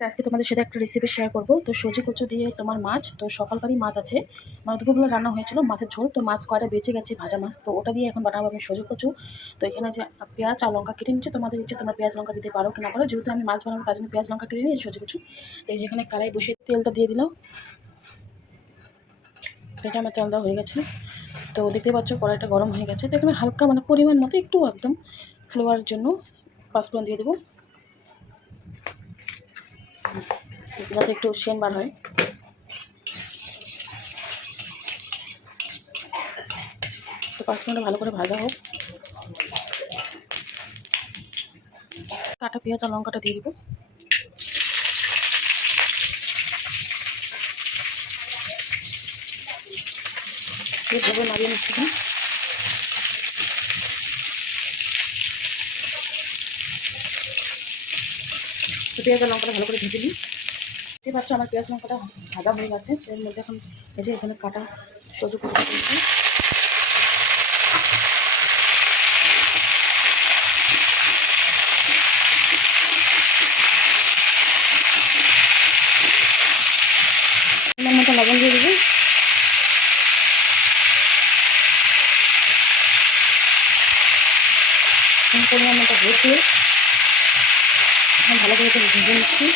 আজকে তোমাদের সাথে একটা রেসিপি শেয়ার করব। তো সজি কচু দিয়ে তোমার মাছ, তো সকালকারই মাছ আছে, মানে দুপুরবেলা রান্না হয়েছিল মাছের ঝোল, তো মাছ কয়টা বেঁচে গেছে ভাজা মাছ, তো ওটা দিয়ে এখন বানাবো আমি সজি কচু। তো এখানে যে পেঁয়াজ আর লঙ্কা কেটে নিচ্ছে, তোমাদের ইচ্ছে তোমরা পেঁয়াজ লঙ্কা দিতে পারো কি না পারো, যেহেতু আমি মাছ বানাবো তার জন্য পেঁয়াজ লঙ্কা কেটে নিয়ে সজি কচু। তো এই যেখানে কড়াই বসিয়ে তেলটা দিয়ে দিলাম, এটা আমার তেল দেওয়া হয়ে গেছে। তো দেখতে পাচ্ছ কড়াইটা গরম হয়ে গেছে, তো এখানে হালকা মানে পরিমাণ মতো একটু একদম ফ্লেভারের জন্য পাঁচফোড়ন দিয়ে দেবো, যাতে একটু সেন বার হয়। তো পাঁচফোড়নটা ভালো করে ভাজা হোক। কাটা পেঁয়াজ আর লঙ্কাটা দিয়ে দিব, এইভাবে নাড়িয়ে নিচ্ছি। তো পেঁয়াজ আর লঙ্কাটা ভালো করে ভেজে নিই। দেখতে পাচ্ছ আমার পেঁয়াজ লঙ্কাটা ভাজা হয়ে গেছে, এর মধ্যে এখন এই যে এখানে কাটা সজু কুচি দিয়েছি। মতো লবণ দিয়ে দেবো, পরিমাণ মতো হয়েছে, ভালো করে ভেজে নিচ্ছি,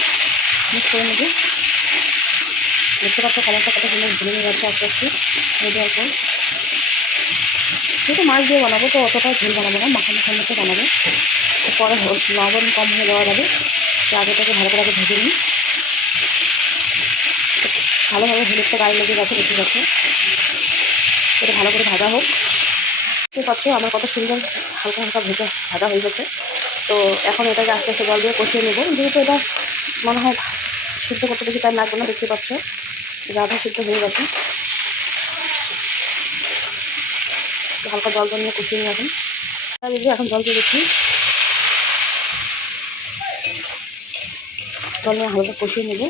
মিক্স করে নেবো। দেখতে পাচ্ছ কালারটা কত সুন্দর ভুলে নিয়ে যাচ্ছে আস্তে আস্তে দেওয়ার পর। যেহেতু মাছ দিয়ে বানাবো তো অতটা ঝোল বানাবো না, মাখা মাখার মতো বানাবো। পরে লবণ কম হয়ে দেওয়া যাবে, তো আগেটাকে ভালো করে ভেজে নিই। ভালোভাবে হলুদটা গায়ে লেগে গেছে, দেখতে পাচ্ছ। এটা ভালো করে ভাজা হোক। দেখতে পাচ্ছ আমার কত সুন্দর হালকা হালকা ভাজা হয়ে গেছে। তো এখন এটাকে আস্তে আস্তে জল দিয়ে কষিয়ে নেবো, যেহেতু এটা মনে হয় সিদ্ধ করতে বেশি টাইম লাগবে না। দেখতে পাচ্ছ আধা সিদ্ধ হয়ে গেছে, হালকা জল নিয়ে কষিয়ে নিয়ে এখন জল দিয়ে দিচ্ছি। জল নিয়ে হালকা কষিয়ে নেব,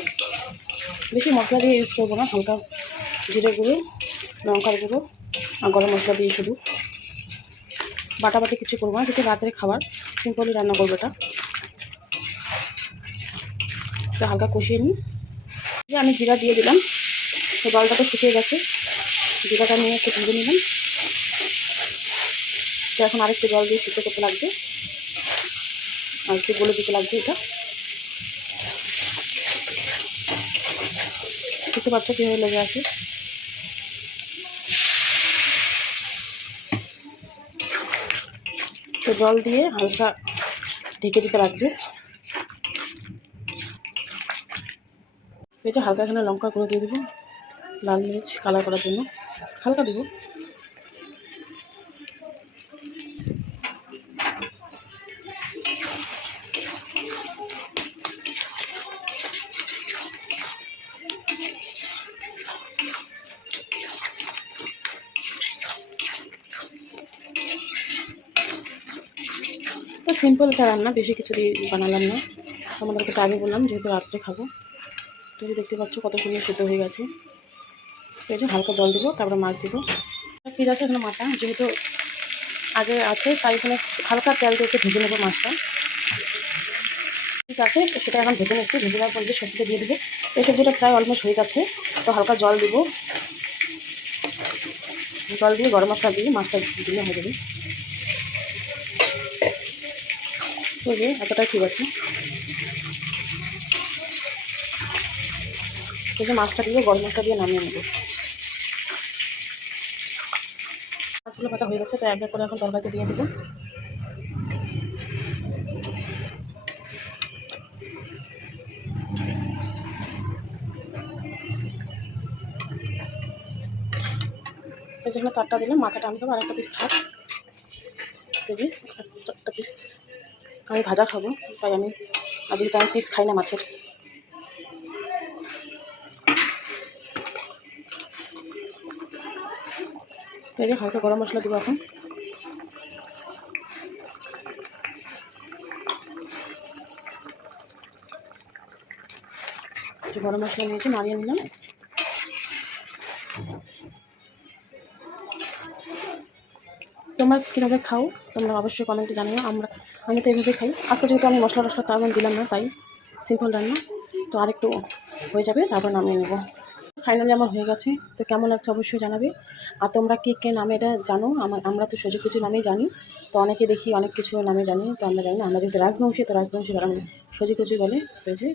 বেশি মশলা দিয়ে ইউজ করবো না, হালকা জিরে গুঁড়ো, লঙ্কার গুঁড়ো আর গরম মশলা দিয়ে শুধু, বাটাবাটি কিছু করবো না, যেহেতু রাতের খাবার সিম্পলি রান্না করবো এটা। তো হালকা কষিয়ে নিই, যে আমি জিরা দিয়ে দিলাম, তো জলটা তো শুকিয়ে গেছে, জিরাটা নিয়ে একটু ভেজে নিলাম। তো এখন আরেকটু জল দিয়ে সিদ্ধ করতে লাগবে, আর একটু গলে দিতে লাগবে এটা। দেখতে পাচ্ছ কীভাবে লেগে আছে। তো জল দিয়ে হালকা ঢেকে দিতে লাগবে। এই যে হালকা এখানে লঙ্কা গুঁড়ো দিয়ে দেবো, লাল মির্চ কালার করার জন্য হালকা দেবো। তো সিম্পল একটা রান্না, বেশি কিছু দিয়ে বানালাম না, আমাদেরকে আগে বললাম যেহেতু রাত্রে খাবো। তুমি দেখতে পাচ্ছ কত সুন্দর সিদ্ধ হয়ে গেছে। এই যে হালকা জল দেবো, তারপরে মাছ দেবো। পিস আছে এখানে মাথা, যেহেতু আগে আছে তাই এখানে হালকা তেল দিয়ে একটু ভেজে নেবো মাছটা। ঠিক আছে, তো সেটা এখন ভেজে নিচ্ছি। ভেজে নেওয়ার পর যে সবজিটা দিয়ে দেবো, এই সবজিটা প্রায় অলমোস্ট হয়ে গেছে। তো হালকা জল দেবো, জল দিয়ে গরম মশলা দিয়ে মাছটা দিলে হয়ে যাবে। এই যে এতটাই ঠিক আছে। এই যে মাছটা দিয়ে গরম মশলা দিয়ে নামিয়ে নেবো। মাছগুলো ভাজা হয়ে গেছে, তো এক এক করে এখন তরকারিতে দিয়ে দেবো। এই জন্য 4টা দিলাম, মাথাটা আমি খাবো আর একটা পিস থাক। দেখি 4টা পিস আমি ভাজা খাবো, তাই আমি আজকে তো আমি পিস খাই না মাছের। তাই যে হালকা গরম মশলা দেবো এখন। যে গরম মশলা নিয়েছি নাড়িয়ে নিলাম। তোমরা কীভাবে খাও তোমরা অবশ্যই কমেন্টে জানিও। আমি তো এইভাবে খাই। আজকে যেহেতু আমি মশলা টশলা তেমন দিলাম না, তাই সিম্পল রান্না। তো আরেকটু হয়ে যাবে, তারপর নামিয়ে নেব। ফাইনালি আমার হয়ে গেছে। তো কেমন লাগছে অবশ্যই জানাবে। আর তোমরা কে নামে এটা জানো? আমরা তো সুজি কুচি নামেই জানি। তো অনেকে দেখি অনেক কিছু নামে জানি, তো আমরা জানি না। আমরা যেহেতু রাজবংশী, তো রাজবংশী আমরা সুজি কুচি বলে। তো এই যে